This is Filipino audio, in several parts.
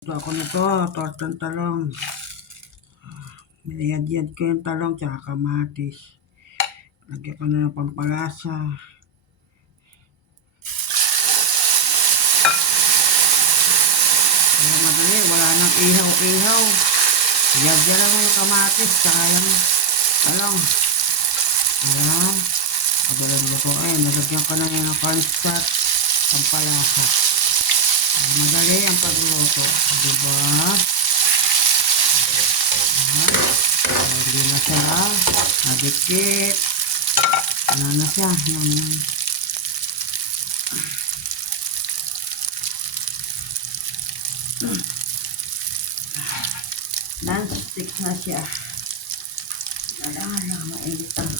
Ito ako nito, tortang talong. Miniyad-yad ko yung talong tsaka kamatis. Lagyan ko na ng pampalasa. Kaya madali, wala nang ihaw-ihaw. Yad-yad mo yung kamatis tsaka yung talong. Ayan. Pagalan ko ito. Ay, nalagyan ko na yun ng cornstarch, pampalasa. Ay, madali ang pagluto. Diba? Hindi na siya nadikit. Ano na siya? Non-stick na siya. Kailangan lang mainit ang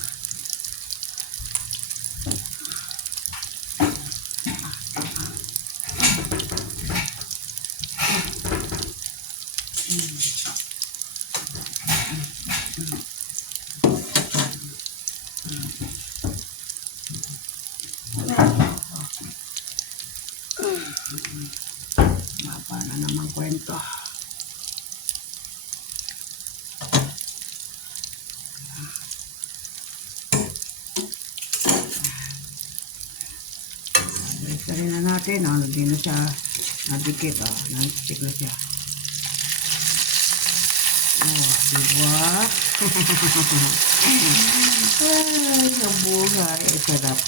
mapa na naman kwento. Ito rin na natin. Hindi na siya nadikit. Non-stick na siya. Diba? Ay, ang buhay. Sarap.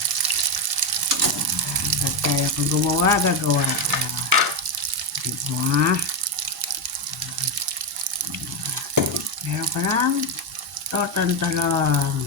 At kaya kung gumawa, gagawa. Diba? Meron ka ng tortang talong.